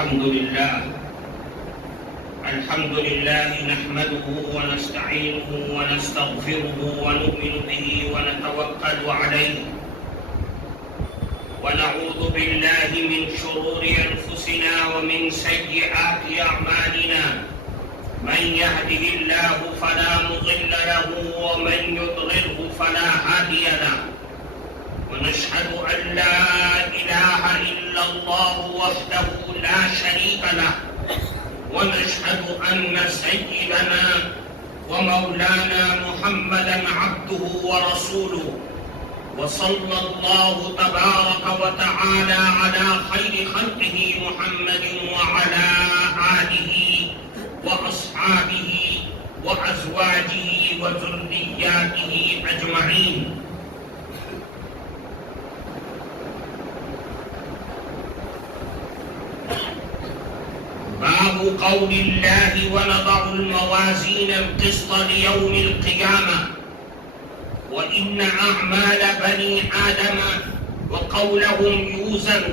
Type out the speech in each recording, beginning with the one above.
الحمد لله نحمده ونستعينه ونستغفره ونؤمن به ونتوكل عليه ونعوذ بالله من شرور أنفسنا ومن سيئات أعمالنا من يهده الله فلا مضل له ومن يضلله فلا هادي له ونشهد أن لا إله إلا الله وحده لا شريك له ونشهد أن سيدنا ومولانا محمدا عبده ورسوله وصلى الله تبارك وتعالى على خير خلقه محمد وعلى آله وأصحابه وأزواجه وذرياته أجمعين. باب قول الله ونضع الموازين القسط ليوم القيامة وإن أعمال بني آدم وقولهم يوزن.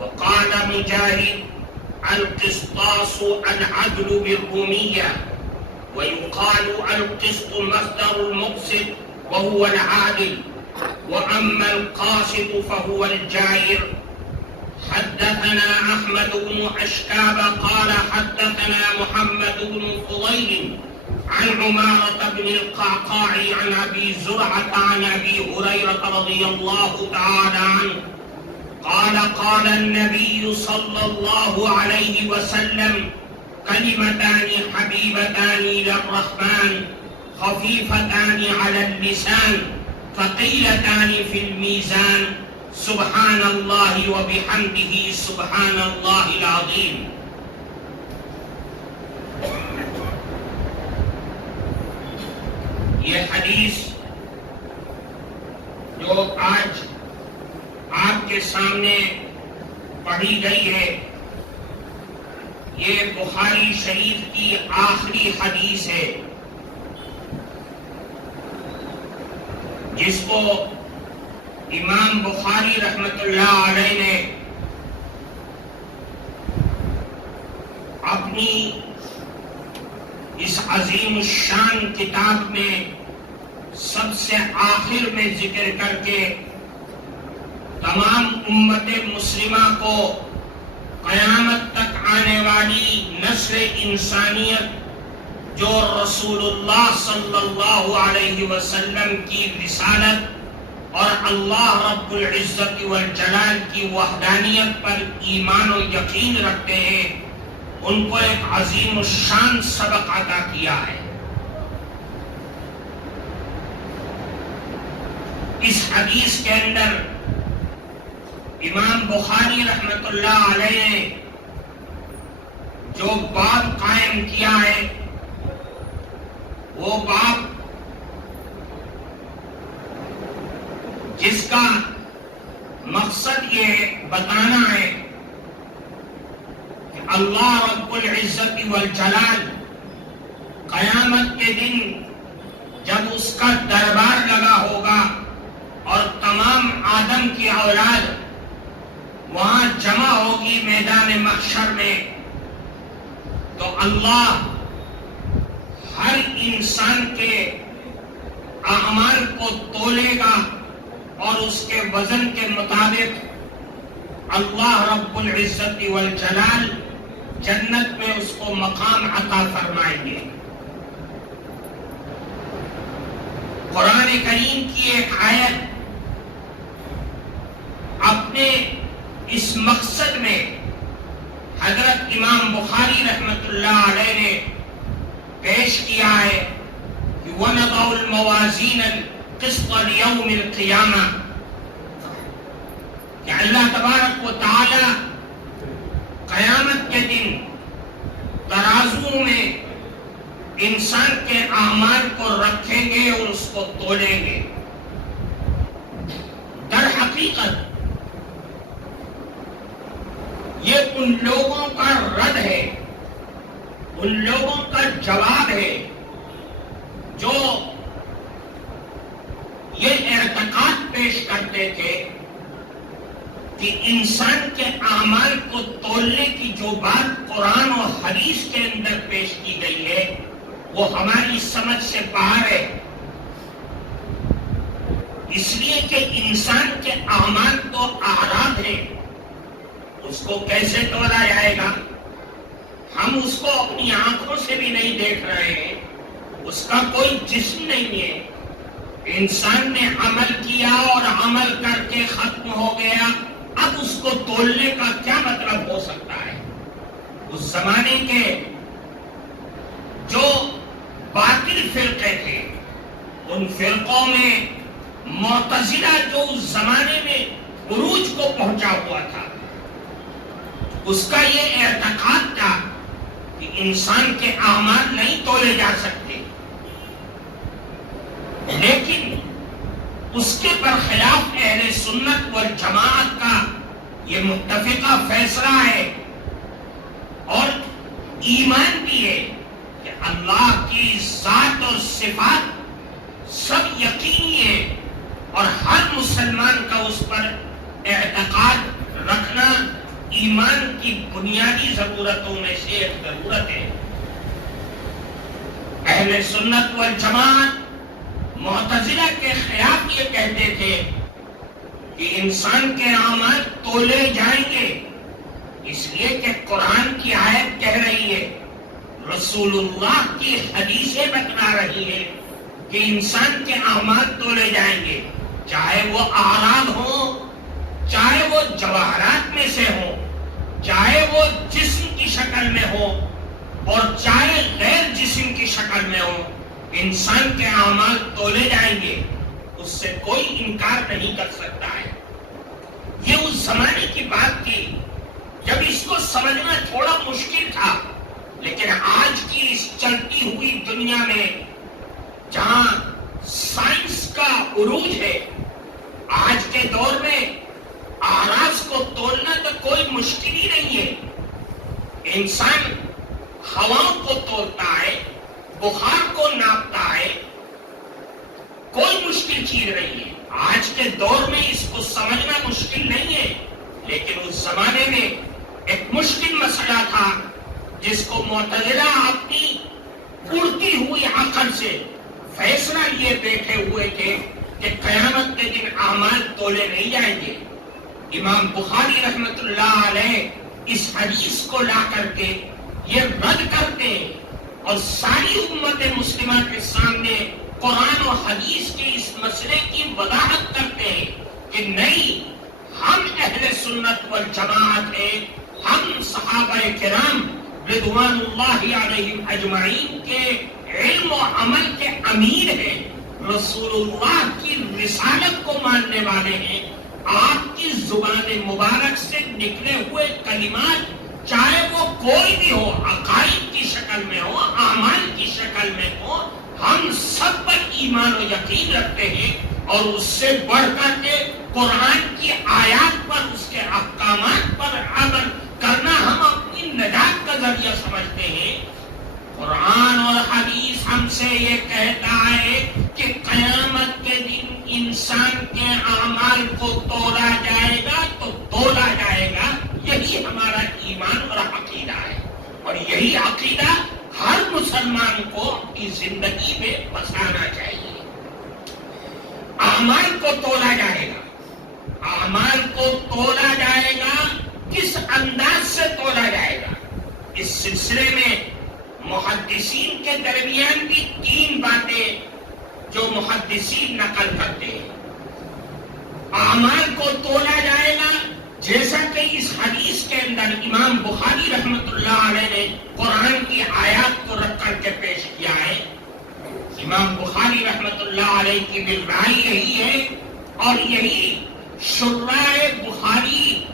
وقال مجاهد القسطاس العدل بالرومية ويقال القسط مصدر المقسط وهو العادل وأما القاسط فهو الجائر. حدثنا أحمد بن أشكاب قال حدثنا محمد بن فضيل عن عمارة بن القعقاع عن أبي زرعة عن أبي هريرة رضي الله تعالى عنه قال قال النبي صلى الله عليه وسلم كلمتان حبيبتان للرحمن خفيفتان على اللسان ثقيلتان في الميزان سبحان اللہ وبحمدہ سبحان اللہ العظیم. یہ حدیث جو آج آپ کے سامنے پڑھی گئی ہے یہ بخاری شریف کی آخری حدیث ہے جس کو امام بخاری رحمت اللہ علیہ نے اپنی اس عظیم الشان کتاب میں سب سے آخر میں ذکر کر کے تمام امت مسلمہ کو قیامت تک آنے والی نسل انسانیت جو رسول اللہ صلی اللہ علیہ وسلم کی رسالت اور اللہ رب العزت والجلال کی وحدانیت پر ایمان و یقین رکھتے ہیں ان کو ایک عظیم الشان سبق عطا کیا ہے. اس حدیث کے اندر امام بخاری رحمت اللہ علیہ نے جو باب قائم کیا ہے وہ باب جس کا مقصد یہ بتانا ہے کہ اللہ رب العزت والجلال قیامت کے دن جب اس کا دربار لگا ہوگا اور تمام آدم کی اولاد وہاں جمع ہوگی میدان محشر میں تو اللہ ہر انسان کے اعمال کو تولے گا اور اس کے وزن کے مطابق اللہ رب العزت والجلال جنت میں اس کو مقام عطا فرمائیں گے. قرآن کریم کی ایک آیت اپنے اس مقصد میں حضرت امام بخاری رحمت اللہ علیہ نے پیش کیا ہے کہ وَنَضَعُ الْمَوَازِينَ الْقِسْطَ لِيَوْمِ الْقِيَامَةِ کہ اللہ تبارک و تعالی قیامت کے دن ترازو میں انسان کے اعمال کو رکھیں گے اور اس کو تولیں گے. در حقیقت یہ ان لوگوں کا رد ہے، ان لوگوں کا جواب ہے جو یہ اعتقاد پیش کرتے تھے کہ انسان کے اعمال کو تولنے کی جو بات قرآن اور حدیث کے اندر پیش کی گئی ہے وہ ہماری سمجھ سے باہر ہے، اس لیے کہ انسان کے اعمال تو اعراض ہیں، اس کو کیسے تولا جائے گا؟ ہم اس کو اپنی آنکھوں سے بھی نہیں دیکھ رہے ہیں، اس کا کوئی جسم نہیں ہے، انسان نے عمل کیا اور عمل کر کے ختم ہو گیا، اب اس کو تولنے کا کیا مطلب ہو سکتا ہے؟ اس زمانے کے جو باطل فرقے تھے ان فرقوں میں معتزلہ جو اس زمانے میں عروج کو پہنچا ہوا تھا، اس کا یہ اعتقاد تھا کہ انسان کے اعمال نہیں تولے جا سکتے، لیکن اس کے برخلاف اہل سنت والجماعت کا یہ متفقہ فیصلہ ہے اور ایمان بھی ہے کہ اللہ کی ذات اور صفات سب یقینی ہے اور ہر مسلمان کا اس پر اعتقاد رکھنا ایمان کی بنیادی ضرورتوں میں سے ایک ضرورت ہے۔ اہل سنت والجماعت معتزلہ کے خلاف یہ کہتے تھے کہ انسان کے اعمال تولے جائیں گے، اس لیے کہ قرآن کی آیت کہہ رہی ہے، رسول اللہ کی حدیثیں بتلا رہی ہے کہ انسان کے اعمال تولے جائیں گے، چاہے وہ اعراض ہوں، چاہے وہ جواہرات میں سے ہوں، چاہے وہ جسم کی شکل میں ہو اور چاہے غیر جسم کی شکل میں ہو، انسان کے اعمال تولے جائیں گے، اس سے کوئی انکار نہیں کر سکتا ہے۔ یہ اس زمانے کی بات تھی جب اس کو سمجھنا تھوڑا مشکل تھا، لیکن آج کی اس چلتی ہوئی دنیا میں جہاں سائنس کا عروج ہے، آج کے دور میں اعراض کو تولنا تو کوئی مشکل ہی نہیں ہے۔ انسان ہواؤں کو تولتا ہے، بخار کو ناپتا ہے، کوئی مشکل چیز نہیں ہے۔ آج کے دور میں اس کو سمجھنا مشکل نہیں ہے، لیکن اس زمانے میں ایک مشکل مسئلہ تھا جس کو معتزلہ اپنی اڑتی ہوئی عقل سے فیصلہ لیے بیٹھے ہوئے تھے کہ قیامت کے دن اعمال تولے نہیں جائیں گے۔ امام بخاری رحمت اللہ علیہ اس حدیث کو لا کر کے یہ رد کرتے ہیں اور ساری امت مسلمہ کے سامنے قرآن و حدیث کے اس مسئلے کی وضاحت کرتے ہیں کہ نہیں، ہم اہل سنت والجماعت ہیں، ہم صحابہ کرام رضوان اللہ علیہم اجمعین کے علم و عمل کے امیر ہیں، رسول اللہ کی رسالت کو ماننے والے ہیں، آپ کی زبان مبارک سے نکلے ہوئے کلمات چاہے وہ کوئی بھی ہو، عقائد کی شکل میں ہو، اعمال کی شکل میں ہو، ہم سب پر ایمان و یقین رکھتے ہیں اور اس سے بڑھ کر کے قرآن کی آیات پر، اس کے احکامات پر عمل کرنا ہم اپنی نجات کا ذریعہ سمجھتے ہیں۔ قرآن اور حدیث ہم سے یہ کہتا ہے کہ قیامت کے دن انسان کے اعمال کو تولا جائے گا تو تولا جائے گا، یہی ہمارا ایمان اور عقیدہ ہے، اور یہی عقیدہ ہر مسلمان کو اپنی زندگی میں بسانا چاہیے۔ اعمال کو تولا جائے گا، اعمال کو تولا جائے گا، کس انداز سے تولا جائے گا؟ اس سلسلے میں محدثین کے درمیان بھی تین باتیں جو محدثین نقل کرتے ہیں۔ اعمال کو تولا جائے گا جیسا کہ اس حدیث کے اندر امام بخاری رحمت اللہ علیہ نے قرآن کی آیات کو رکھ کر کے پیش کیا ہے۔ امام بخاری رحمت اللہ علیہ کی بھی رائے یہی ہے اور یہی شراح بخاری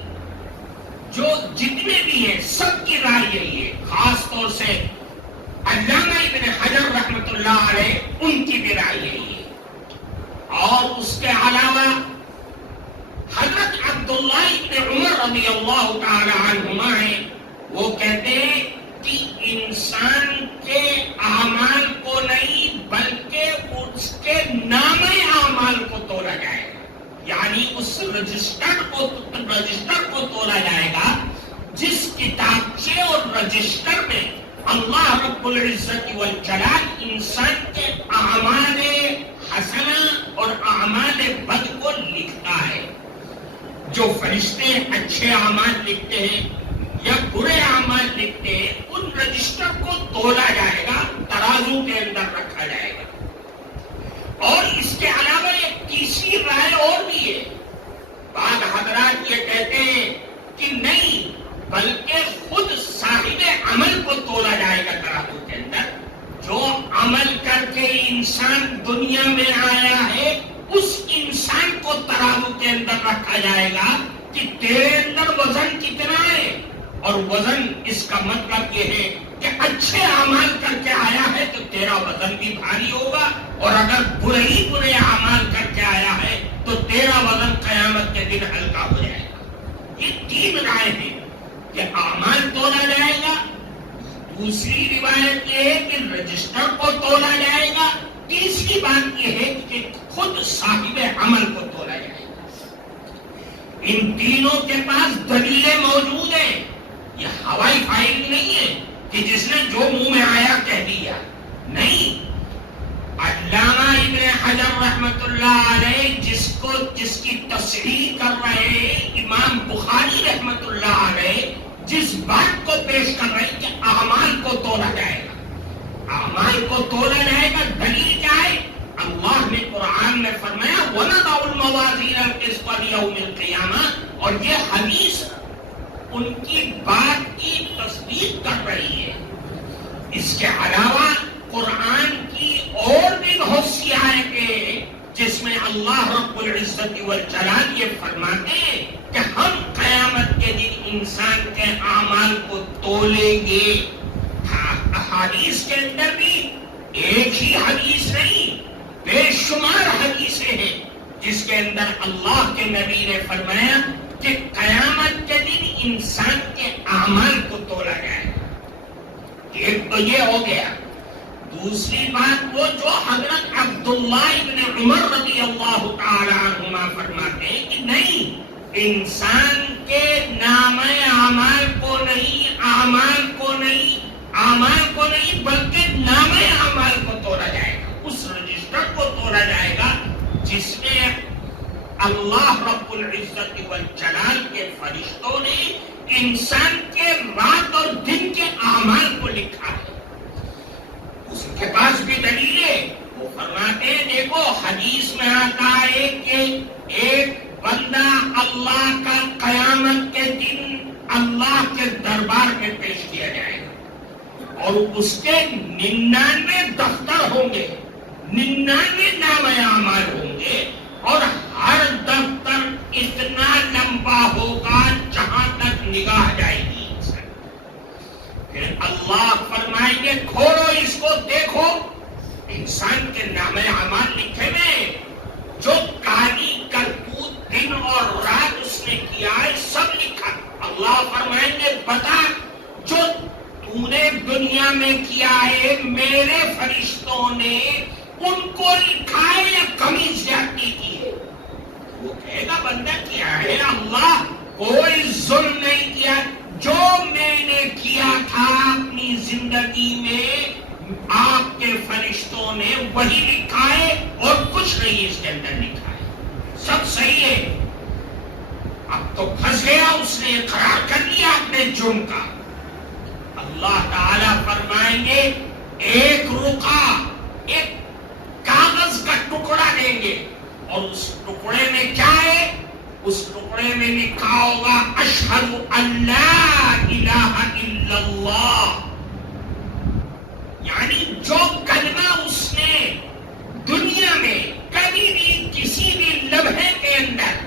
جو جتنے بھی ہیں سب کی رائے یہی ہے، خاص طور سے علامہ ابن حجر رحمت اللہ علیہ ان کی بھی رائے یہی ہے۔ اور اس کے علاوہ حضرت عبداللہ ابن عمر رضی اللہ تعالی عنہما ہیں، وہ کہتے ہیں کہ انسان کے اعمال کو نہیں بلکہ اس کے نام اعمال کو تولا جائے گا، یعنی اس رجسٹر رجسٹر میں اللہ رب العزت والجلال انسان کے اعمال حسنہ اور اعمال بد کو لکھتا ہے. جو فرشتے اچھے اعمال لکھتے ہیں یا برے اعمال لکھتے ہیں ان رجسٹر کو تولا جائے گا, ترازو کے اندر رکھا جائے گا. اور اس کے علاوہ ایک تیسری رائے اور بھی ہے. بعض حضرات یہ کہتے ہیں کہ نہیں, بلکہ خود صاحب عمل کو تولا جائے گا ترازو کے اندر. جو عمل کر کے انسان دنیا میں آیا ہے اس انسان کو ترازو کے اندر رکھا جائے گا کہ تیرے اندر وزن کتنا ہے. اور وزن اس کا مطلب یہ ہے کہ اچھے اعمال کر کے آیا ہے تو تیرا وزن بھی بھاری ہوگا, اور اگر برے اعمال کر کے آیا ہے تو تیرا وزن قیامت کے دن ہلکا ہو جائے گا. یہ تین رائے ہیں کہ اعمال تولا جائے گا, دوسری روایت یہ ہے کہ رجسٹر کو تولا جائے گا, تیسری بات یہ ہے کہ خود صاحب عمل کو تولا جائے گا. ان تینوں کے پاس دلیلیں موجود ہیں. یہ ہوائی فائل نہیں ہے کہ جس نے جو منہ میں آیا کہہ دیا, نہیں. علامہ ابن حجر رحمت اللہ علیہ جس کی تصریح کر رہے ہیں امام بخاری رحمت اللہ علیہ, جس بات کو پیش کر رہے ہیں کہ اعمال کو تولا جائے گا, اعمال کو تولا جائے گا. دلیل کیا ہے؟ اللہ نے قرآن میں فرمایا وَنَضَعُ الْمَوَازِينَ الْقِسْطَ لِيَوْمِ الْقِيَامَةِ, اور یہ حدیث ان کی بات کی تصدیق کر رہی ہے. اس کے علاوہ قرآن کی اور بھی بہت سی آیتیں ہیں جس میں اللہ رب العزت والجلال یہ فرماتے ہیں کہ ہم قیامت کے دن انسان کے اعمال کو تولیں گے. حدیث کے اندر بھی ایک ہی حدیث نہیں, بے شمار حدیثیں ہیں جس کے اندر اللہ کے نبی نے فرمایا کہ قیامت کے دن انسان کے اعمال کو تولا جائے گا. ایک تو یہ ہو گیا. دوسری بات وہ جو حضرت عبداللہ ابن عمر رضی اللہ تعالی عنہما فرماتے ہیں کہ نہیں, انسان کے نامہ اعمال کو نہیں, اعمال کو نہیں بلکہ نامہ اعمال کو تولا جائے گا. اس رجسٹر کو تولا جائے گا جس میں اللہ رب العزت والجلال کے فرشتوں نے انسان کے رات اور دن کے اعمال کو لکھا ہے. اس کے پاس بھی دلیل ہے. وہ فرماتے ہیں دیکھو حدیث میں آتا ہے کہ ایک بندہ اللہ کا قیامت کے دن اللہ کے دربار میں پیش کیا جائے گا اور اس کے 99 دفتر ہوں گے, 99 نامہ اعمال ہوں گے, اور ہر دفتر اتنا لمبا ہوگا جہاں تک نگاہ جائے گی. پھر اللہ فرمائیں گے کھولو اس کو, دیکھو انسان کے نامہ اعمال لکھے ہوئے, جو کالی کرتوت دن اور رات اس نے کیا ہے سب لکھا. اللہ فرمائیں گے بتا جو تو نے دنیا میں کیا ہے میرے فرشتوں نے ان کو لکھا ہے یا کمی زیادتی کی ہے. وہ کہے گا بندہ کیا ہے اللہ, کوئی ظلم نہیں کیا, جو میں نے کیا تھا اپنی زندگی میں آپ کے فرشتوں نے وہی لکھا ہے اور کچھ نہیں اس کے اندر لکھا ہے, سب صحیح ہے. اب تو پھنس گیا, اس نے اقرار کر لیا اپنے جرم کا. اللہ تعالیٰ فرمائیں گے ایک رقعہ, ایک کاغذ کا ٹکڑا دیں گے, اور اس ٹکڑے میں کیا ہے؟ اس ٹکڑے میں لکھا ہوگا اشہد ان لا الہ الا اللہ. یعنی جو کلمہ اس نے دنیا میں کبھی بھی کسی بھی لمحے کے اندر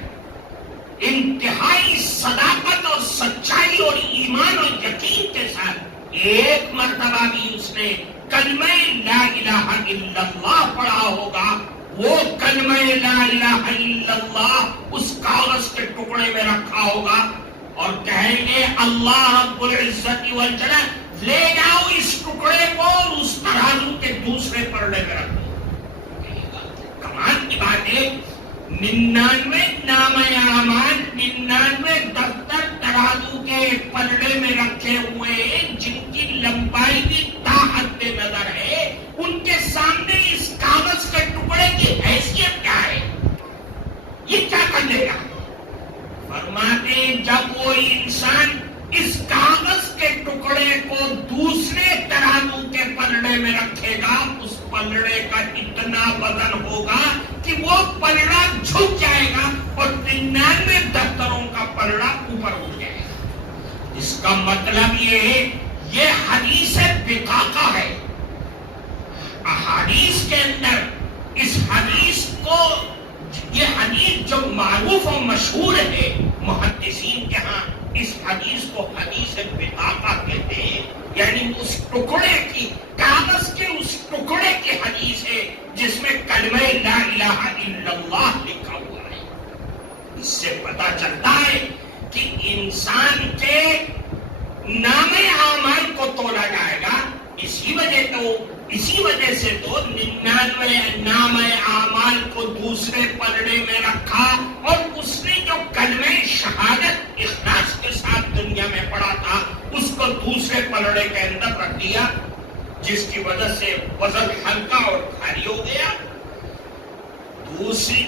انتہائی صداقت اور سچائی اور ایمان اور یقین کے ساتھ ایک مرتبہ بھی اس نے کلمہ لا الہ الا اللہ پڑھا ہوگا, وہ کلمہ لا الہ الا اللہ اس کاغذ کے ٹکڑے میں رکھا ہوگا اور کہیں گے اللہ رب العزت والجلال لے جاؤ اس ٹکڑے کو اور اس ترازو کے دوسرے پلڑے میں رکھو. کمال کی بات ہے, 99 نامہ اعمال 99 دفتر ترازو کے پلڑے میں رکھے ہوئے ہیں جن کی لمبائی بھی تا حد نظر ہے، ان کے سامنے اس کاغذ کے ٹکڑے کی حیثیت کیا ہے؟ یہ کیا کر لے گا؟ فرماتے ہیں جب وہ انسان اس کاغذ کے ٹکڑے کو دوسرے ترازو کے پلڑے میں رکھے گا، اس پلڑے کا اتنا وزن ہوگا کہ وہ پلڑا جھک جائے گا اور 99 دفتروں کا پلڑا اوپر اٹھ جائے گا۔ اس کا مطلب یہ ہے، یہ حدیث بقاقہ ہے۔ احادیث کے اندر اس حدیث کو، یہ حدیث جو معروف و مشہور ہے محدثین کے ہاں، اس حدیث کو حدیث بقاقہ کہتے ہیں، یعنی اس ٹکڑے کی، کاغذ کے اس ٹکڑے کی حدیث ہے جس میں کلمہ لا الہ الا اللہ لکھا ہوا ہے۔ اس سے پتہ چلتا ہے کہ انسان کے نام اعمال کو تولا جائے گا۔ اسی وجہ سے تو 99 نام اعمال کو دوسرے پلڑے میں رکھا، اور اس نے جو کلمہ شہادت اخلاص کے ساتھ دنیا میں پڑھا تھا اس کو دوسرے پلڑے کے اندر رکھ دیا، جس کی وجہ سے وزن ہلکا اور بھاری ہو گیا۔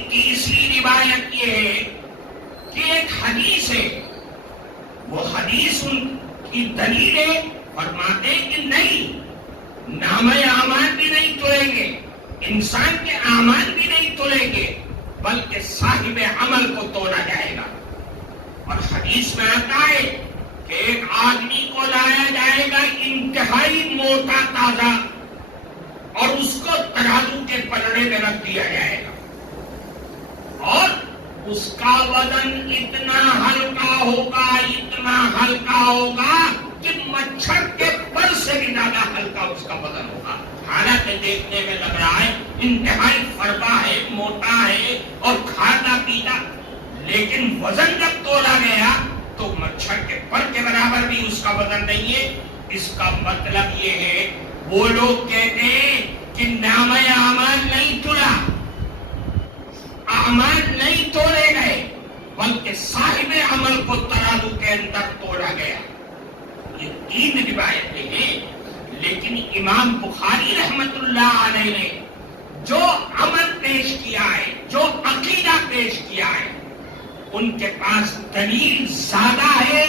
تیسری روایت یہ ہے کہ ایک حدیث ہے، وہ حدیث ان کی دلیل ہے، فرماتے ہیں کہ نہیں، نام اعمال بھی نہیں تولیں گے، انسان کے اعمال بھی نہیں تولیں گے، بلکہ صاحب عمل کو تولا جائے گا۔ اور حدیث میں آتا ہے کہ ایک آدمی کو لایا جائے گا انتہائی موٹا تازہ، اور اس کو ترازو کے پلڑے میں رکھ دیا جائے گا، اور اس کا وزن اتنا ہلکا ہوگا کہ مچھر کے پر سے بھی زیادہ ہلکا اس کا وزن ہوگا۔ حالانکہ دیکھنے میں لگ رہا ہے انتہائی فربا ہے، موٹا ہے اور کھاتا پیتا، لیکن وزن جب تولا گیا تو مچھر کے پر کے برابر بھی اس کا وزن نہیں ہے۔ اس کا مطلب یہ ہے، وہ لوگ کہتے ہیں کہ نام اعمال نہیں تولا، اعمال نہیں تولے گئے، بلکہ صاحب عمل کو ترازو کے اندر تولا گیا۔ یہ 3 روایتیں ہیں، لیکن امام بخاری رحمت اللہ علیہ نے جو عمل پیش کیا ہے، جو عقیدہ پیش کیا ہے، ان کے پاس دلیل زیادہ ہے،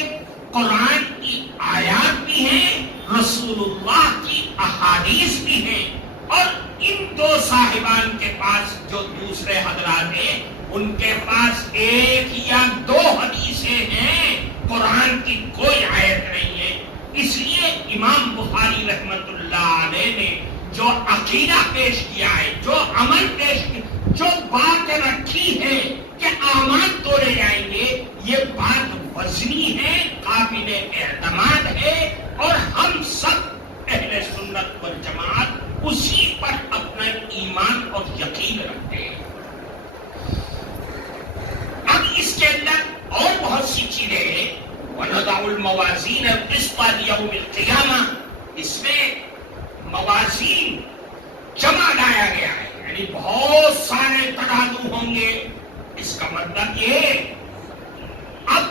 قرآن کی آیات بھی ہیں، رسول اللہ کی احادیث بھی ہیں، اور ان 2 صاحبان کے پاس جو دوسرے حضرات ہیں، ان کے پاس 1 یا 2 حدیثیں ہیں، قرآن کی کوئی آیت نہیں ہے۔ اس لیے امام بخاری رحمت اللہ علیہ نے جو عقیدہ پیش کیا ہے، جو عمل پیش کیا، جو بات رکھی ہے کہ اعمال تولے جائیں گے، یہ بات وزنی ہے، قابل اعتماد ہے، اور ہم سب اہل سنت والجماعت اسی پر اپنا ایمان اور یقین رکھتے ہیں۔ اب اس کے اندر اور بہت سی چیزیں ہیں۔ وَنَضَعُ الْمَوَازِينَ الْقِسْطَ لِيَوْمِ الْقِيَامَةِ، اس میں موازین جمع لایا گیا ہے، یعنی بہت سارے ترازو ہوں گے۔ اس کا مطلب یہ ہے، اب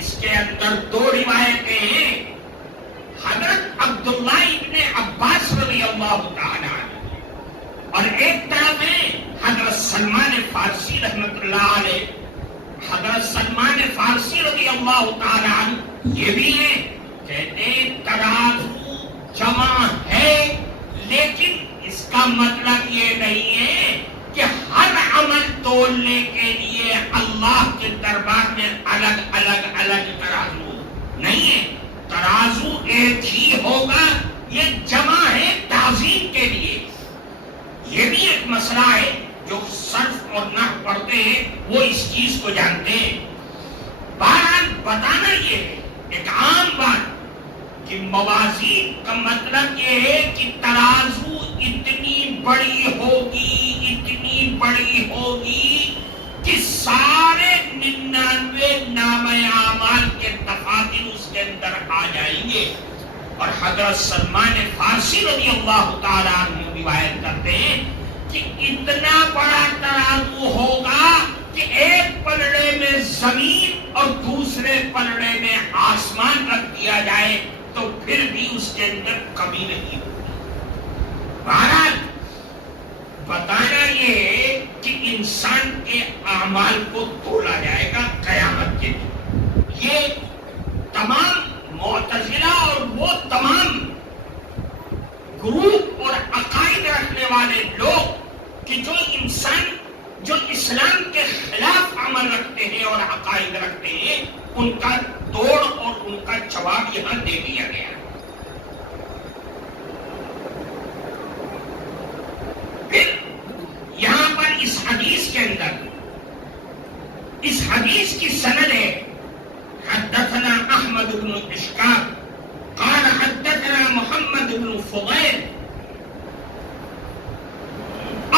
اس کے اندر 2 روایتیں ہیں۔ حضرت عبداللہ ابن عباس رضی اللہ تعالیٰ عنہ، اور ایک طرف ہے حضرت سلمان فارسی رحمت اللہ علیہ۔ حضرت سلمان فارسی رضی اللہ تعالیٰ عنہ یہ بھی ہے، کہتے ہیں ترازو جمع ہے، لیکن اس کا مطلب یہ نہیں ہے کہ ہر عمل تولنے کے لیے اللہ کے دربار میں الگ ترازو نہیں ہے، ترازو ایک ہی ہوگا، یہ جمع ہے تعظیم کے لیے۔ یہ بھی ایک مسئلہ ہے، جو صرف اور نحو پڑھتے ہیں وہ اس چیز کو جانتے ہیں۔ بہرحال بتانا یہ ہے ایک عام بات کہ موازین کا مطلب یہ ہے کہ ترازو اتنی بڑی ہوگی کہ سارے 99 نام اعمال کے تفاصیل اس کے اندر آ جائیں گے۔ اور حضرت سلمان فارسی رضی اللہ تعالیٰ عنہ روایت کرتے ہیں کہ اتنا بڑا ترازو ہوگا کہ ایک پلڑے میں زمین اور دوسرے پلڑے میں آسمان رکھ دیا جائے تو کے اندر کمی نہیں ہوگی. بہرحال بتانا یہ ہے کہ انسان کے اعمال کو تولا جائے گا قیامت کے دن. یہ تمام معتزلہ اور وہ تمام گروپ اور عقائد رکھنے والے لوگ کہ جو اسلام کے خلاف عمل رکھتے ہیں اور عقائد رکھتے ہیں، ان کا توڑ اور ان کا جواب یہاں دے دیا گیا. پھر یہاں پر اس حدیث کے اندر اس حدیث کی سند ہے حدثنا احمد بن اشکاب قال حدثنا محمد بن فضیل.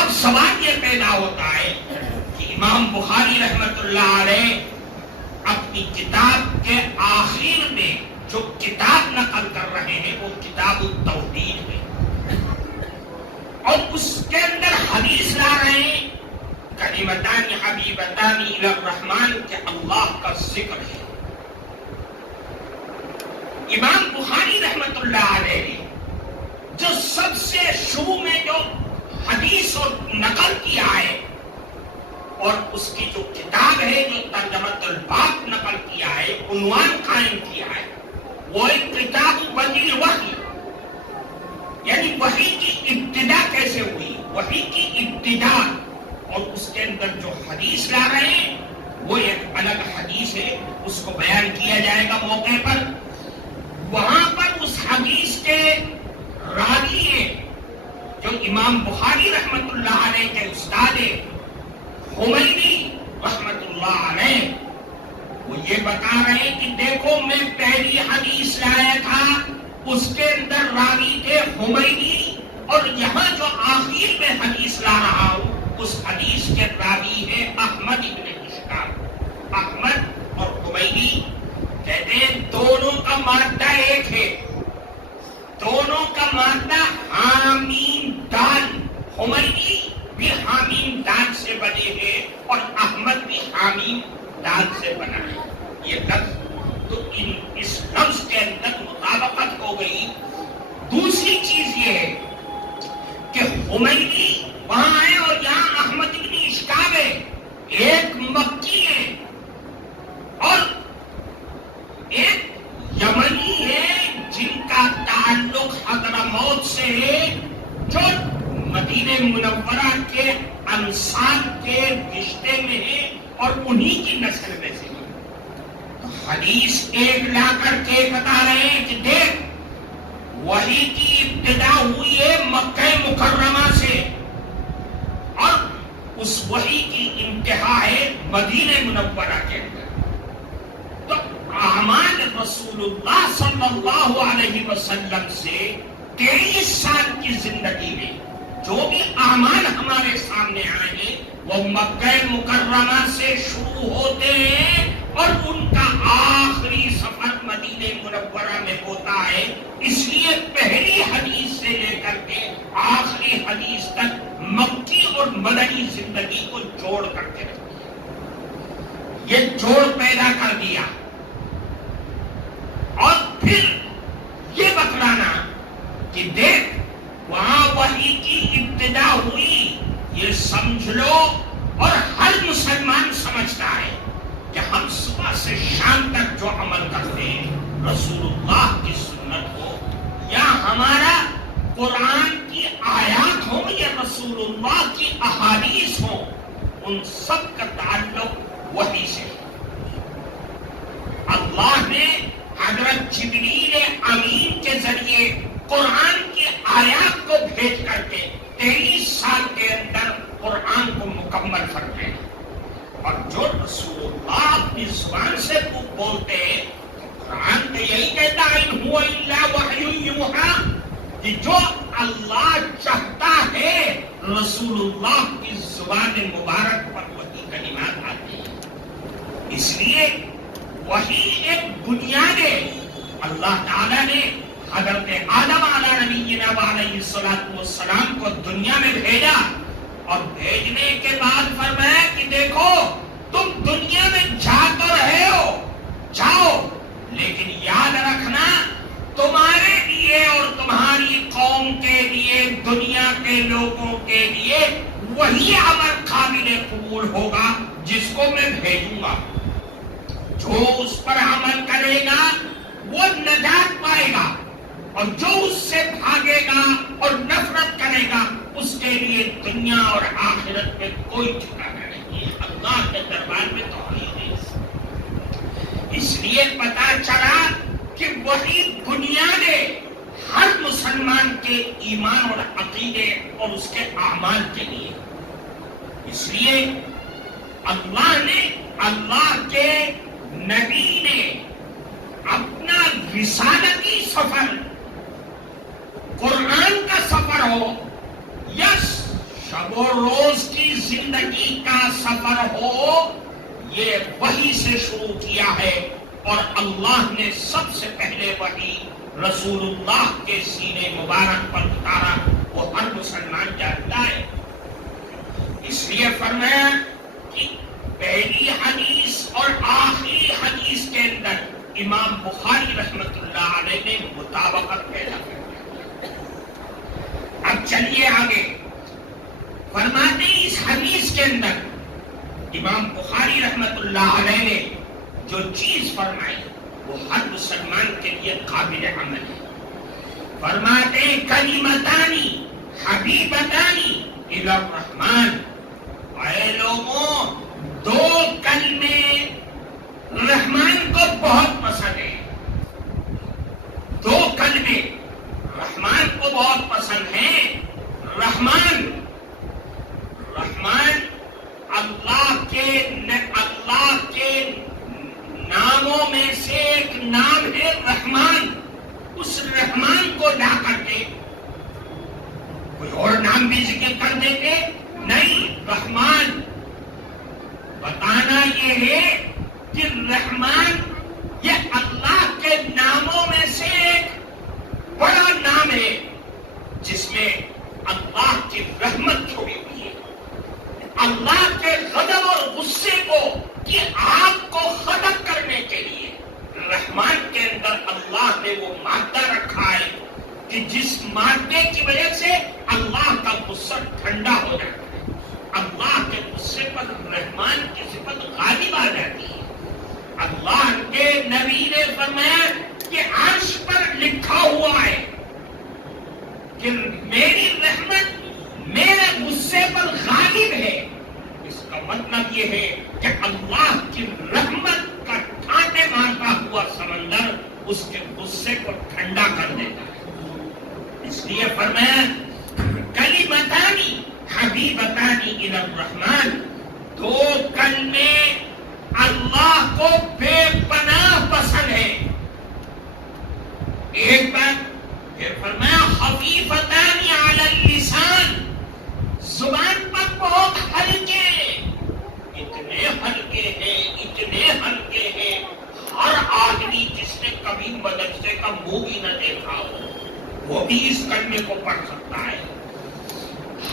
اب سوال یہ پیدا ہوتا ہے کہ امام بخاری رحمت اللہ علیہ اپنی کتاب کے آخر میں جو کتاب نقل کر رہے ہیں وہ کتاب التوحید ہے، اور اس کے اندر حدیث لا رہے ہیں کلمتان حبیبتان الی الرحمن کہ اللہ کا ذکر ہے. امام بخاری رحمت اللہ علیہ نے جو سب سے شروع میں جو حدیث اور نقل کیا ہے اور اس کی جو کتاب ہے جو ترجمۃ الباب نقل کیا ہے، عنوان قائم کیا ہے، وہ ایک کتاب بدیع الوحی، یعنی وحی کی ابتدا کیسے ہوئی، وحی کی ابتدا، اور اس کے اندر جو حدیث لا رہے ہیں وہ ایک الگ حدیث ہے، اس کو بیان کیا جائے گا موقع پر. وہاں پر اس حدیث کے راوی ہیں جو امام بخاری رحمت اللہ علیہ کے استاد حمیدی رحمت اللہ علیہ، وہ یہ بتا رہے ہیں کہ دیکھو میں پہلی حدیث لایا تھا اس کے اندر راوی تھے حمیدی، اور یہاں جو آخر میں حدیث لا رہا ہوں اس حدیث کے راوی ہے احمد ابن اشکاب. احمد اور حمیدی کہتے ہیں دونوں کا مادہ ایک ہے، دونوں کا مادہ حامیم دال. حمیدی بھی حامیم دال سے بنے ہیں اور احمد بھی حامیم دال سے بنا ہے. یہ لفظ تو اس لفظ کے اندر مطابقت ہو گئی. دوسری چیز یہ ہے کہ حمیدی وہاں آئے اور یہاں احمد ابن اشکاب ہے، ایک مکی ہے اور ایک یمنی ہے جن کا تعلق حضرموت سے ہے، جو مدینہ منورہ کے انصار کے رشتے میں ہے اور انہی کی نسل میں سے ہے. حدیث ایک لا کر کے بتا رہے ہیں کہ دیکھ وحی کی ابتدا ہوئی ہے مکہ مکرمہ سے اور اس وحی کی انتہا ہے مدینہ منورہ کے اندر. تو اعمال رسول اللہ صلی اللہ علیہ وسلم سے 23 سال کی زندگی میں جو بھی اعمال ہمارے سامنے آئے ہیں وہ مکہ مکرمہ سے شروع ہوتے ہیں اور ان کا آخری سفر مدینہ منورہ میں ہوتا ہے. اس لیے پہلی حدیث سے لے کر کے آخری حدیث تک مکی اور مدنی زندگی کو جوڑ کر کے رکھتے، یہ جوڑ پیدا کر دیا. اور پھر یہ بتلانا کہ دیکھ وہاں وحی کی ابتدا ہوئی، یہ سمجھ لو، اور ہر مسلمان سمجھتا ہے کہ ہم صبح سے شام تک جو عمل کرتے ہیں رسول اللہ کی سنت ہو یا ہمارا قرآن کی آیات ہو یا رسول اللہ کی احادیث ہو، ان سب کا تعلق وحی سے. اللہ نے حضرت جبریل امین کے ذریعے قرآن کی آیات کو بھیج کر کے 23 سال کے اندر قرآن کو مکمل فرمایا. اور جو رسول اللہ اپنی زبان سے بولتے ہیں قرآن تو یہی کہتا ہے ان هو الا وحی یوحی، کہ جو اللہ چاہتا ہے رسول اللہ کی زبان مبارک پر وہی کلمات آتے ہیں. اس لیے وہی ایک بنیاد ہے. اللہ تعالیٰ نے حضرت آدم علیہ نبینا علیہ الصلوۃ والسلام کو دنیا میں بھیجا اور بھیجنے کے بعد فرمایا کہ دیکھو تم دنیا میں جا تو رہے ہو، جاؤ، لیکن یاد رکھنا تمہارے لیے کے لوگوں کے لیے وہی عمل قابل قبول ہوگا جس کو میں بھیجوں گا. جو اس پر عمل کرے گا وہ نجات پائے گا، اور جو اس سے بھاگے گا اور نفرت کرے گا اس کے لیے دنیا اور آخرت میں کوئی ٹھکانہ نہیں ہے. اللہ کے دربار میں توحید ہے. اس لیے پتا چلا کہ وہی بنیاد ہے ہر مسلمان کے ایمان اور عقیدے اور اس کے اعمال کے لیے. اس لیے اللہ کے نبی نے اپنا رسالتی سفر، قرآن کا سفر ہو یا شب و روز کی زندگی کا سفر ہو، یہ وحی سے شروع کیا ہے. اور اللہ نے سب سے پہلے وحی رسول اللہ کے سینے مبارک پر اتارا، وہ ہر مسلمان جانتا ہے. اس لیے فرمایا کہ پہلی حدیث اور آخری حدیث کے اندر امام بخاری رحمت اللہ علیہ نے مطابقت پیدا کر. اب چلیے آگے. فرماتے ہیں اس حدیث کے اندر امام بخاری رحمت اللہ علیہ نے جو چیز فرمائی وہ ہر مسلمان کے لیے قابل عمل ہے. فرماتے ہیں کلمتانی حبیبتانی الی الرحمن. اے لوگوں، دو کلمے رحمان کو بہت پسند ہیں. دو کلمے رحمان کو بہت پسند ہیں. رحمان اللہ کے ناموں میں سے ایک نام ہے رحمان. اس رحمان کو لا کر کے کوئی اور نام بھی ذکر کر دیتے نہیں. رحمان بتانا یہ ہے کہ رحمان یہ اللہ کے ناموں میں سے ایک بڑا نام ہے جس میں اللہ کی رحمت چھوڑی ہوئی ہے. اللہ کے غضب اور غصے کی آگ کو ختم کرنے کے لیے رحمان کے اندر اللہ نے وہ مادہ رکھا ہے کہ جس مادے کی وجہ سے اللہ کا غصہ ٹھنڈا ہو جاتا ہے. اللہ کے غصے پر رحمان کی صفت غالب آ جاتی ہے. اللہ کے نبی نے فرمایا کہ عرش پر لکھا ہوا ہے کہ میری رحمت میرے غصے پر غالب ہے. اس کا مطلب یہ ہے کہ اللہ کی رحمت کا ٹھاٹے مارتا ہوا سمندر اس کے غصے کو ٹھنڈا کر دیتا ہے. اس لیے فرمایا کلمتانی حبیبتانی الی الرحمن. دو کلمے اللہ کو بے پناہ پسند ہے. ایک بات پھر فرمایا خفیفتان علی اللسان. زبان پر بہت ہلکے، اتنے ہلکے ہیں ہر آدمی جس نے کبھی مدرسے کا منہ بھی نہ دیکھا ہو وہ بھی اس کلمے کو پڑھ سکتا ہے.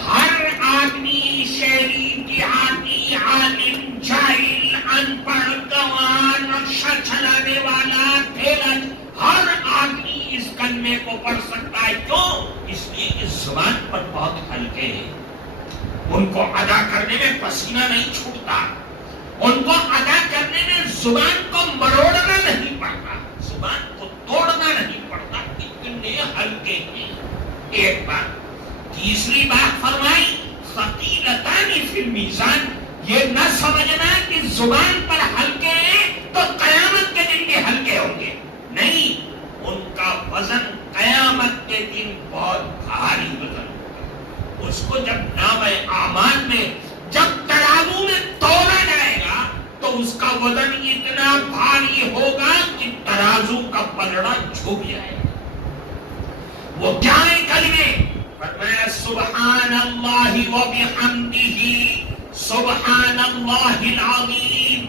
ہر آدمی شہری دیہاتی عالم جاہل ان پڑھ گنوار رکشہ چلانے والا ٹھیلر ہر آدمی اس کلمے کو پڑھ سکتا ہے. کیوں؟ اس لیے اس زبان پر بہت ہلکے ہیں. ان کو ادا کرنے میں پسینہ نہیں چھوٹتا، ان کو ادا کرنے میں زبان کو مروڑنا نہیں پڑتا، زبان کو توڑنا نہیں پڑتا. اتنے ہلکے ہیں. ایک بات. تیسری بات فرمائی ثقیلتان فی المیزان. یہ نہ سمجھنا کہ زبان پر ہلکے ہیں تو قیامت کے دن بھی ہلکے ہوں گے. نہیں، ان کا وزن قیامت کے دن بہت بھاری وزن ہوگا. اس کو جب نام اعمال میں جب ترازو میں تولا جائے گا تو اس کا وزن اتنا بھاری ہوگا کہ ترازو کا پلڑا جھک جائے گا. وہ کیا ہے کلمے؟ فرمایا سبحان اللہ و بحمدہ سبحان اللہ العظیم.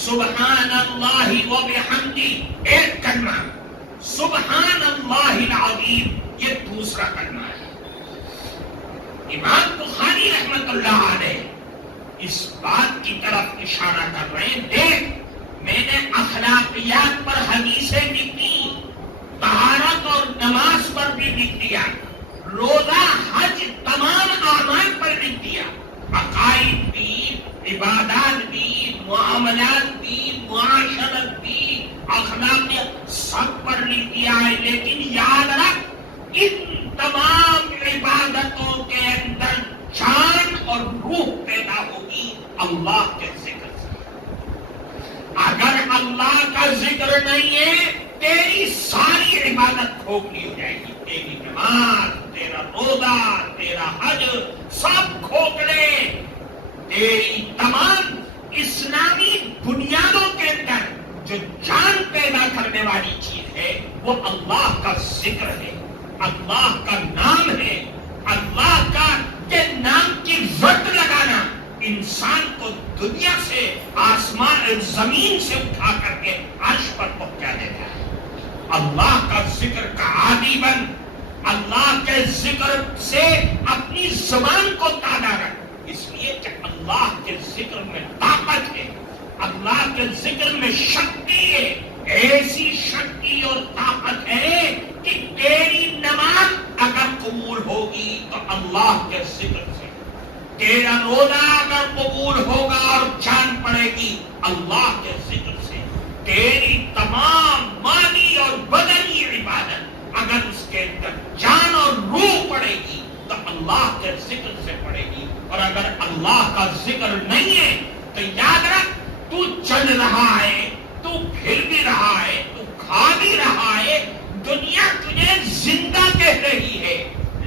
سبحان اللہ و بحمدہ ایک کلمہ، سبحان اللہ العظیم یہ دوسرا کلمہ ہے. امام بخاری رحمت اللہ علیہ اس بات کی طرف اشارہ کر رہے ہیں. دیکھ، میں نے اخلاقیات پر حدیثیں لکھی، طہارت اور نماز پر بھی لکھ دیا، روزہ حج تمام اعمال پر لکھ دیا، عقائد بھی، عبادات بھی، معاملات بھی، معاشرت بھی، اخلاقیات، سب پر لکھ دیا ہے۔ لیکن یاد رکھ، ان تمام عبادتوں کے اندر جان اور روح پیدا ہوگی اللہ کے ذکر سے۔ اگر اللہ کا ذکر نہیں ہے، تیری ساری عبادت کھوکھلی ہو جائے گی۔ تیری نماز، تیرا روزہ، تیرا حج، سب کھوکھلے۔ تیری تمام اسلامی بنیادوں کے اندر جو جان پیدا کرنے والی چیز ہے وہ اللہ کا ذکر ہے، اللہ کا نام ہے۔ اللہ کا کے نام کی وٹ لگانا انسان کو دنیا سے، آسمان زمین سے اٹھا کر کے عرش پر پہنچا دیتا ہے۔ اللہ کا ذکر کا عادی بن، اللہ کے ذکر سے اپنی زبان کو تازہ رکھ، اس لیے کہ اللہ کے ذکر میں طاقت ہے، اللہ کے ذکر میں شکتی ہے۔ ایسی شکتی اور طاقت ہے کہ تیری نماز اگر قبول ہوگی تو اللہ کے ذکر سے، تیرا روزہ اگر قبول ہوگا اور جان پڑے گی اللہ کے ذکر سے، تیری تمام مالی اور بدنی عبادت اگر اس کے اندر جان اور روح پڑے گی تو اللہ کے ذکر سے پڑے گی۔ اور اگر اللہ کا ذکر نہیں ہے تو یاد رکھ، تو چل رہا ہے، تو پھر بھی رہا ہے، تو کھا بھی رہا ہے، دنیا تجھے زندہ کہہ رہی ہے،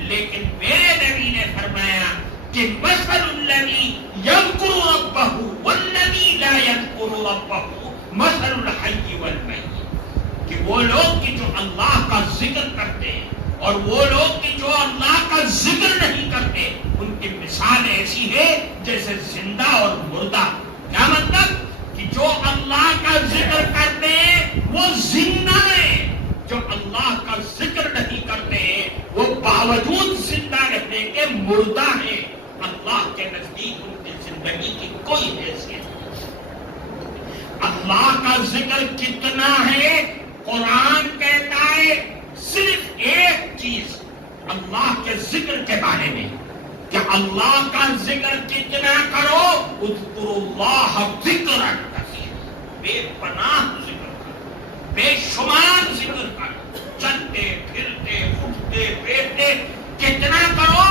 لیکن میرے نبی نے فرمایا کہ مثل الذی یذکر ربہ والذی لا یذکر ربہ مثل الحی والمیت، کہ وہ لوگ کہ جو اللہ کا ذکر کرتے ہیں اور وہ لوگ کہ جو اللہ کا ذکر نہیں کرتے، ان کی مثال ایسی ہے جیسے زندہ اور مردہ۔ کیا مطلب؟ کہ جو اللہ کا ذکر کرتے ہیں وہ زندہ ہیں، جو اللہ کا ذکر نہیں کرتے ہیں وہ باوجود زندہ رہنے کے مردہ ہیں۔ اللہ کے نزدیک ان کی زندگی کی کوئی حیثیت نہیں۔ اللہ کا ذکر کتنا ہے؟ قرآن کہتا ہے صرف ایک چیز اللہ کے ذکر کے بارے میں کہ اللہ کا ذکر کتنا کرو، اذکروا اللہ ذکرا کثیرا، بے پناہ ذکر کرو، بے شمار ذکر کرو، چلتے پھرتے اٹھتے بیٹھتے کتنا کرو،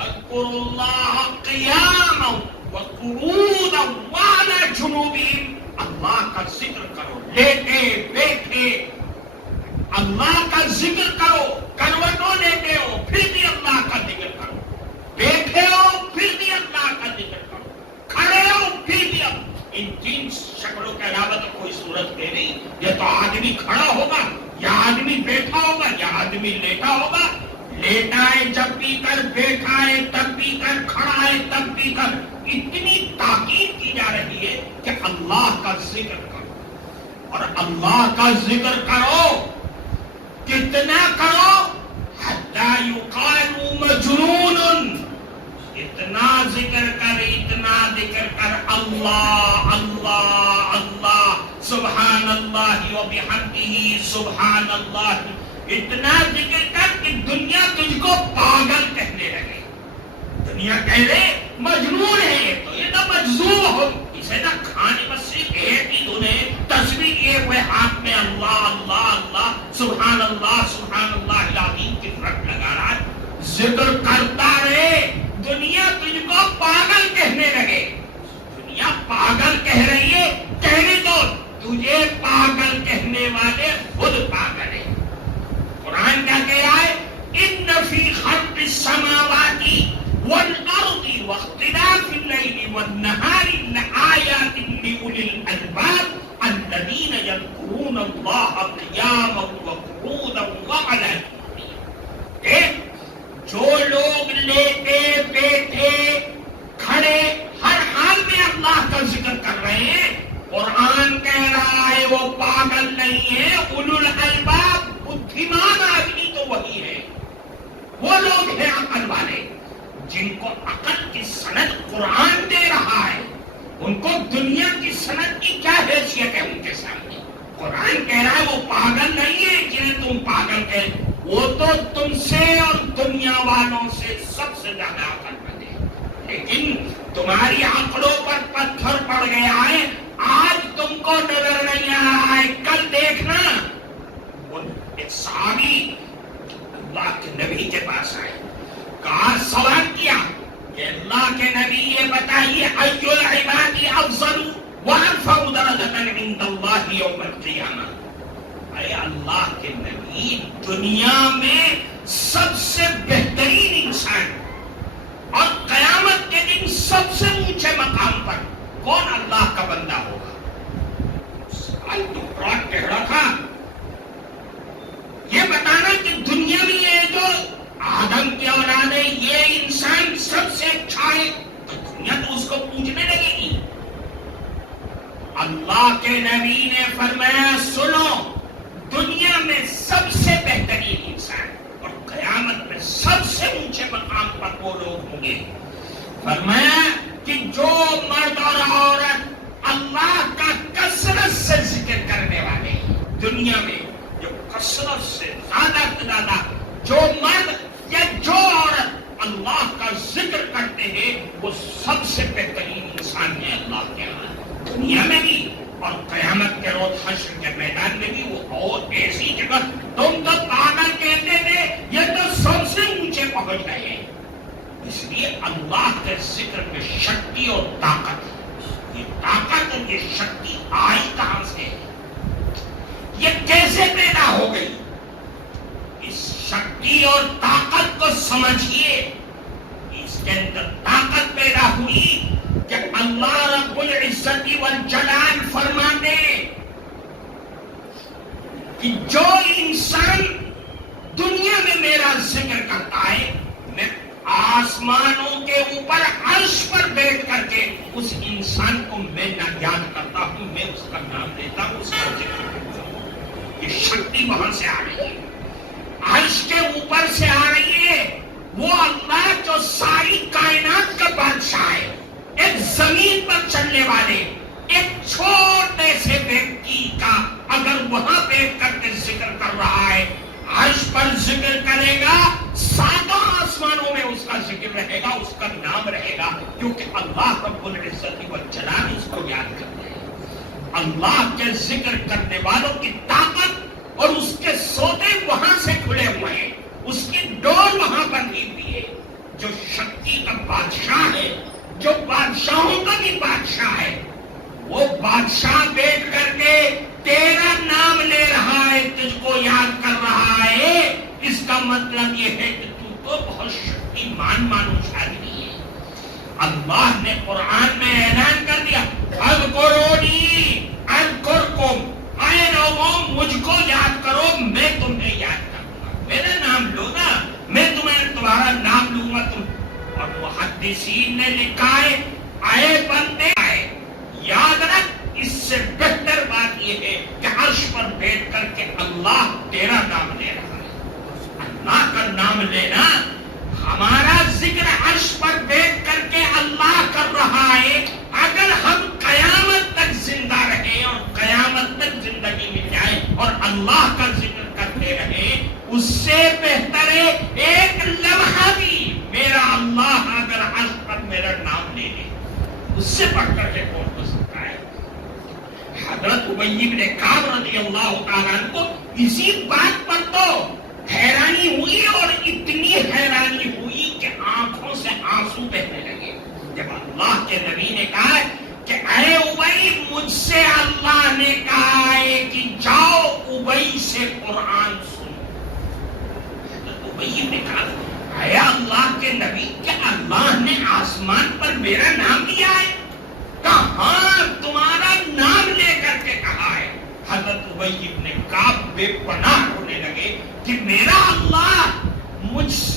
اذکروا اللہ قیاما وقعودا وعلی جنوبہم، اللہ کا ذکر کرو، لیٹے بیٹھے اللہ کا ذکر کرو، کروٹوں لیتے ہو پھر بھی اللہ کا ذکر کرو، بیٹھے ہو پھر بھی اللہ کا ذکر کرو، کھڑے ہو پھر بھی۔ ان تین شکلوں کے علاوہ تو کوئی صورت ہے نہیں۔ یا تو آدمی کھڑا ہوگا، یا آدمی بیٹھا ہوگا، یا آدمی لیٹا ہوگا۔ لیٹا ہے جب بھی کر، بیٹھا ہے تب بھی کر، کھڑا ہے تب بھی کر۔ اتنی تاکید کی جا رہی ہے کہ اللہ کا ذکر کرو، اور اللہ کا ذکر کرو کتنا کرو، حتی یقال مجنون، اتنا ذکر کر، اتنا ذکر کر، اللہ اللہ اللہ، سبحان اللہ و بحمدہ سبحان اللہ، اتنا ذکر کر کہ دنیا تجھ کو پاگل کہنے لگے۔ دنیا کہہ رہے مجنون ہے تو یہ نہ مجذوب ہو، اسے نہ کھانے بس صرف ایک ہی دھنے تصویر لیے ہوئے ہاتھ میں اللہ اللہ اللہ سبحان اللہ العظیم کی رٹ لگا رہا ہے، ذکر کرتا رہے، دنیا تجھ کو پاگل کہنے لگے۔ دنیا پاگل کہہ رہی ہے، کہنے دو، تجھے پاگل کہنے والے خود پاگل ہیں۔ قرآن کیا کہہ رہا ہے؟ ان فی خلق السماوات والارض واختلاف اللیل والنہار لآیات لأولی الالباب الذین یذکرون اللہ قیاما وقعودا وعلی جنوبہم۔ جو لوگ لیٹے بیٹھے کھڑے ہر حال میں اللہ کا ذکر کر رہے ہیں، قرآن کہہ رہا ہے وہ پاگل نہیں ہے، اولو الالباب، بدھیمان آدمی تو وہی ہے، وہ لوگ ہیں عقل والے، جن کو عقل کی سند قرآن دے رہا ہے۔ ان کو دنیا کی سند کی کیا حیثیت ہے ان کے سامنے؟ قرآن کہہ رہا ہے وہ پاگل نہیں ہے جنہیں تم پاگل کہہ، وہ تو تم سے اور دنیا والوں سے سب سے زیادہ عقل مند ہے، لیکن تمہاری عقلوں پر پتھر پڑ گیا ہے، آج تم کو نظر نہیں آ رہا ہے، کل دیکھنا۔ ایک صحابی اللہ کے نبی کے پاس آئے، کہا، سوال کیا کہ اللہ کے نبی یہ بتائیے ای العباد افضل وارفع درجۃ عند اللہ یوم القیامہ۔ اے اللہ کے نبی، دنیا میں سب سے بہترین انسان اور قیامت کے دن سب سے اونچے مقام پر کون اللہ کا بندہ ہوگا؟ سوال تو بڑا ٹیڑھا تھا۔ یہ بتانا کہ دنیا میں یہ جو آدم کی اولاد ہے، یہ انسان سب سے اچھا ہے، تو دنیا تو اس کو پوجنے لگے گی۔ اللہ کے نبی نے فرمایا، سنو، دنیا میں سب سے بہترین انسان اور قیامت میں سب سے اونچے مقام پر وہ لوگ ہوں گے۔ فرمایا کہ جو مرد اور عورت اللہ کا کثرت سے ذکر کرنے والے ہیں، دنیا میں جو کثرت سے زیادہ سے زیادہ جو مرد یا جو عورت اللہ کا ذکر کرتے ہیں، وہ سب سے بہترین انسان ہے اللہ کے یہاں، دنیا میں بھی اور قیامت کے روز حشر کے میدان میں بھی۔ وہ اور ایسی جگہ تم تو پاگل کہتے تھے، یہ تو سب سے اونچے پہنچ گئے ہیں۔ اس لیے اللہ کے ذکر میں شکتی اور طاقت ہے۔ یہ طاقت اور یہ شکتی آئی کہاں سے؟ یہ کیسے پیدا ہو گئی؟ اس شکتی اور طاقت کو سمجھیے۔ اس کے اندر طاقت پیدا ہوئی کہ اللہ رب العزت والجلال فرماتے کہ جو انسان دنیا میں میرا ذکر کرتا ہے، میں آسمانوں کے اوپر عرش پر بیٹھ کر کے اس انسان کو میں یاد کرتا ہوں، میں اس کا نام لیتا ہوں، اس کا ذکر کرتا ہوں۔ یہ شکتی وہاں سے آ رہی ہے، عرش کے اوپر سے آ رہی ہے۔ وہ اللہ جو ساری کائنات کا بادشاہ ہے، ایک زمین پر چلنے والے ایک چھوٹے سے ویکتی کا اگر وہاں بیٹھ کر کے ذکر کر رہا ہے، عرش پر ذکر کرے گا، ساتوں آسمانوں میں اس کا ذکر رہے گا، اس کا نام رہے گا، کیونکہ اللہ رب العزت والجلال اس کو یاد کرتے ہیں۔ اللہ کے ذکر کرنے والوں کی طاقت اور اس کے سودے وہاں سے کھلے ہوئے ہیں، اس کی ڈور وہاں بندھی ہوئی ہے۔ جو شکتی کا بادشاہ ہے، جو بادشاہوں کا بھی بادشاہ ہے، وہ بادشاہ بیٹھ کر کے تیرا نام لے رہا ہے، تجھ کو یاد کر رہا ہے، اس کا مطلب یہ ہے کہ تو کو بہت شکتیمان مانوس آدمی ہے۔ اللہ نے قرآن میں اعلان کر دیا، اذکرونی اذکرکم، اے لوگوں مجھ کو یاد کرو، میں تمہیں یاد کروں گا، میرا نام لو نا، میں تمہارا نام لوں گا۔ تم اور محدثین نے لکھا ہے، اے بندے یاد رکھ، اس سے بہتر بات یہ ہے کہ عرش پر بیٹھ کر کے اللہ تیرا نام لے رہا ہے۔ اللہ کا نام لینا، ہمارا ذکر عرش پر بیٹھ کر کے اللہ کر رہا ہے۔ اگر ہم قیامت تک زندہ رہے اور قیامت تک زندگی مل جائے اور اللہ کا ذکر کرتے رہے، اس سے بہتر ہے ایک لمحہ بھی میرا اللہ اگر عرش پر میرا نام لے لے، اس سے بڑھ کر کے کون ہو سکتا ہے؟ حضرت ابی بن کعب رضی اللہ تعالیٰ عنہ کو اسی بات پر تو حیرانی ہوئی، اور اتنی حیرانی ہوئی کہ آنکھوں سے آنسو بہنے لگے جب اللہ کے نبی نے کہا کہ اے ابی، مجھ سے اللہ نے کہا ہے کہ جاؤ ابی سے قرآن سنو۔ حضرت ابی نے کہا، اے اللہ کے نبی، کیا اللہ نے آسمان پر میرا نام لیا ہے؟ کہاں تمہارا نام لے کر کے کہا ہے؟ حضرت ابی بن کعب بے پناہ ہونے لگے کہ میرا اللہ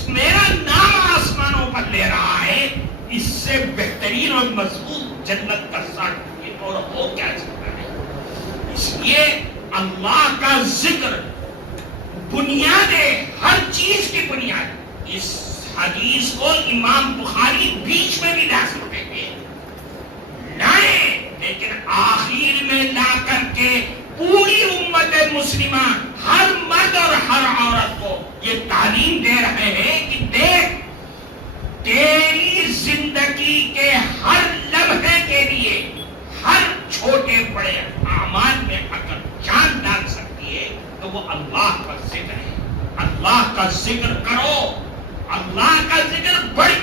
میرا نام آسمانوں پر لے رہا ہے، اس سے بہترین اور مضبوط جنت کا سرٹیفکیٹ اور ہو کیا سکتا ہے؟ اس لیے اللہ کا ذکر بنیاد ہے، ہر چیز کی بنیاد۔ اس حدیث کو امام بخاری بیچ میں بھی لا سکتے تھے، لائے، لیکن آخر میں لا کر کے پوری امت مسلمہ، ہر مرد اور ہر عورت کو یہ تعلیم دے رہے ہیں کہ دیکھ تیری زندگی کے ہر لمحے کے لیے ہر چھوٹے بڑے اعمال میں اگر جان ڈال سکتی ہے تو وہ اللہ کا ذکر ہے. اللہ کا ذکر کرو, اللہ کا ذکر بڑھ,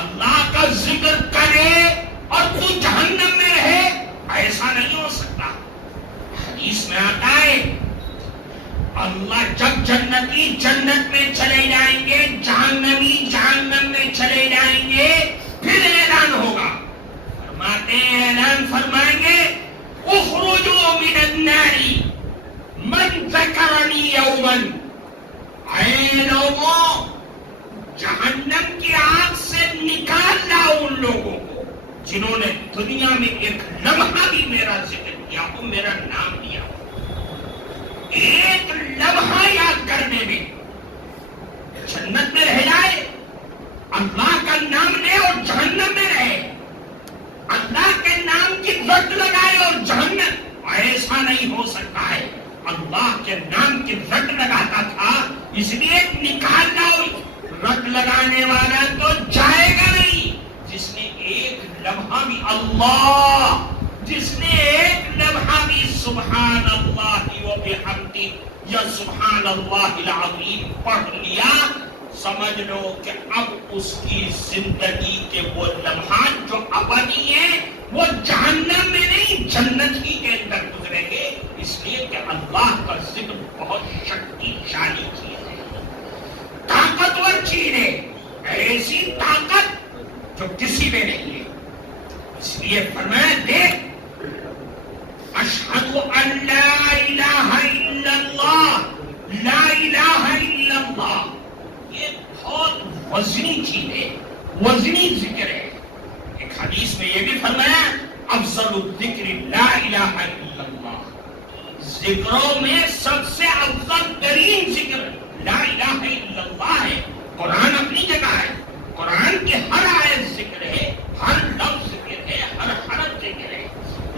اللہ کا ذکر کرے اور تو جہنم میں رہے, ایسا نہیں ہو سکتا. حدیث میں آتا ہے اللہ جب جنتی جنت میں چلے جائیں گے, جہنمی جہنم میں چلے جائیں گے, پھر اعلان ہوگا. فرماتے ہیں اعلان فرمائیں گے اخرجوا من النار من ذکرنی یوما, اے لوگوں جہنم کی آگ سے نکال لاؤ ان لوگوں کو جنہوں نے دنیا میں ایک لمحہ بھی میرا ذکر کیا ہو, میرا نام لیا ہو. ایک لمحہ یاد کرنے میں جنت میں رہ جائے, اللہ کا نام لے اور جہنم میں رہے, اللہ کے نام کی رٹ لگائے اور جہنم, ایسا نہیں ہو سکتا ہے. اللہ کے نام کی رٹ لگاتا تھا اس لیے نکال لاؤ. رٹ لگانے والا تو جائے گا نہیں جس نے ایک لمحہ بھی اللہ, جس نے ایک لمحہ بھی سبحان اللہ و بحمدہ یا سبحان اللہ العظیم پڑھ لیا, سمجھ لو کہ اب اس کی زندگی کے وہ لمحات جو ابدی ہیں وہ جہنم میں نہیں جنت ہی کے اندر گزریں گے. اس لیے کہ اللہ کا ذکر بہت شکتیشالی چیز ہے, طاقتور چیز ہے, ایسی طاقت جو کسی میں نہیں ہے. اس لیے فرمایا دیکھ اشہد ان لا الہ الا اللہ, لا الہ الا اللہ, یہ بہت وزنی چیز ہے, وزنی ذکر ہے. ایک حدیث میں یہ بھی فرمایا افضل الذکر لا الہ الا اللہ, ذکروں میں سب سے افضل ترین ذکر لا الہ الا اللہ ہے. قرآن اپنی جگہ ہے, قرآن کی ہر آیت ذکر ہے, ہر لفظ ذکر ہے, ہر حرف ذکر ہے,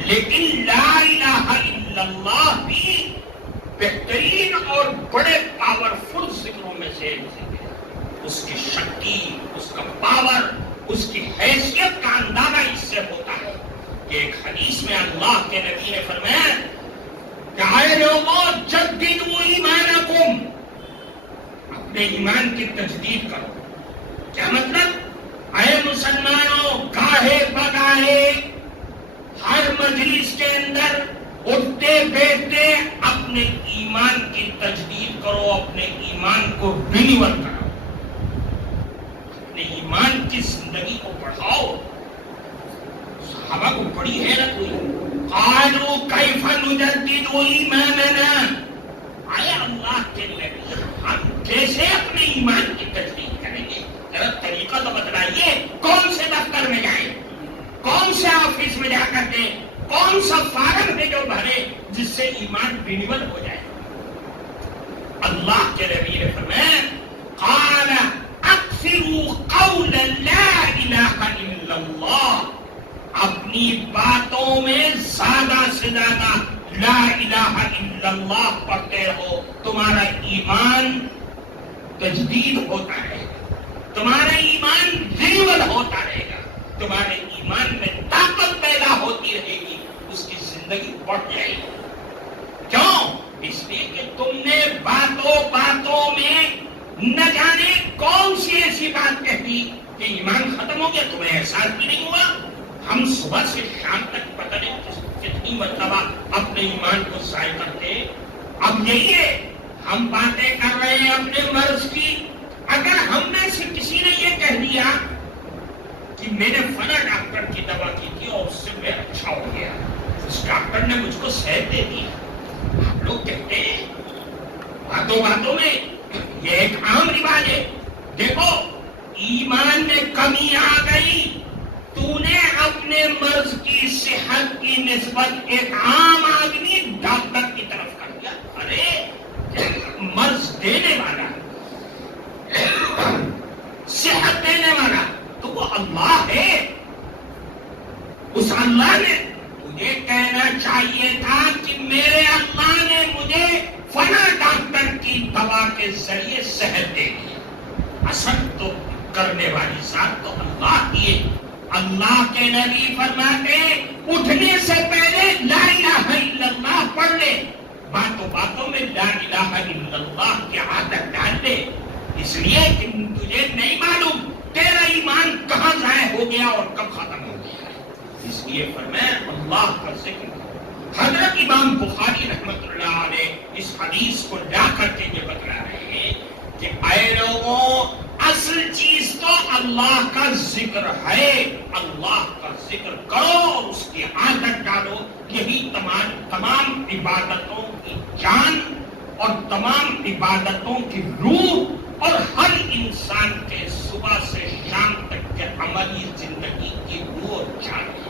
لیکن لا الہ الا اللہ بھی بہترین اور بڑے پاورفل ذکروں میں سے ایک ذکر ہے. اس کی شکتی, اس کا پاور, اس کی حیثیت کا اندازہ اس سے ہوتا ہے کہ ایک حدیث میں اللہ کے نبی نے فرمایا کہ اے لوگوں جددوا ایمانکم, اپنے ایمان کی تجدید کرو. کیا مطلب؟ اے مسلمانوں گاہے بگاہے ہر مجلس کے اندر اٹھتے بیٹھتے اپنے ایمان کی تجدید کرو, اپنے ایمان کو رینیول کرو, اپنے ایمان کی زندگی کو بڑھاؤ. صحابہ کو بڑی حیرت ہوئی, قالوا کیف نجدد ایماننا, اے اللہ کے نبی ہم کیسے اپنے ایمان کی تجدید کریں گے؟ ذرا طریقہ تو بتلائیے. کون سے دفتر میں جائیں, کون سے آفس میں جا کر کے, کون سا فارم ہے جو بھرے جس سے ایمان رینیول ہو جائے؟ اللہ کے نبی نے فرمایا قال اکثروا قول لا الہ الا اللہ, اپنی باتوں میں زیادہ سے زیادہ لا الہ الا اللہ پڑھتے رہو, تمہارا ایمان تجدید ہوتا رہے گا, تمہارا ایمان رینیول ہوتا رہے گا, تمہارے ایمان میں طاقت پیدا ہوتی رہے گی, اس کی زندگی بڑھ جائے گی. کیوں؟ اس لیے کہ تم نے باتوں میں نہ جانے کون سی ایسی بات کہتی کہ ایمان ختم ہو گیا, تمہیں احساس بھی نہیں ہوا. ہم صبح سے شام تک پتہ نہیں کتنی مرتبہ اپنے ایمان کو ضائع کرتے. اب یہی ہے ہم باتیں کر رہے ہیں اپنے مرض کی. اگر ہم میں سے کسی نے یہ کہہ دیا کہ میں نے فلاں ڈاکٹر کی دوا کی تھی اور اس سے میں اچھا ہو گیا, اس ڈاکٹر نے مجھ کو صحت دے دی. آپ لوگ کہتے ہیں باتوں میں, یہ ایک عام رواج ہے. دیکھو ایمان میں کمی آ گئی, تو نے اپنے مرض کی صحت کی نسبت ایک عام آدمی ڈاکٹر کی طرف کر دیا. ارے مرض دینے والا, صحت دینے والا تو وہ اللہ ہے. اس اللہ نے مجھے کہنا چاہیے تھا کہ میرے اللہ نے مجھے فلاں ڈاکٹر کی دوا کے کے ذریعے صحت دے گی. اثر تو کرنے والی ذات تو اللہ کی ہے. اللہ کے نبی فرماتے اٹھنے سے پہلے لا الہ الا اللہ پڑھ لے, باتوں باتوں میں لا الہ الا اللہ کی عادت ڈال دے, اس لیے کہ تجھے نہیں معلوم تیرا ایمان کہاں ضائع ہو گیا اور کب ختم ہو گیا. اس لیے فرمایا اللہ کا ذکر. حضرت امام بخاری رحمت اللہ علیہ اس حدیث کو لا کر کے یہ بتلا رہے ہیں کہ اے لوگوں, اصل چیز تو اللہ کا ذکر ہے. اللہ کا ذکر کرو اور اس کی عادت ڈالو. یہی تمام عبادتوں کی جان اور تمام عبادتوں کی روح اور ہر انسان کے صبح سے شام تک کے عملی زندگی کی روح اور جان ہے.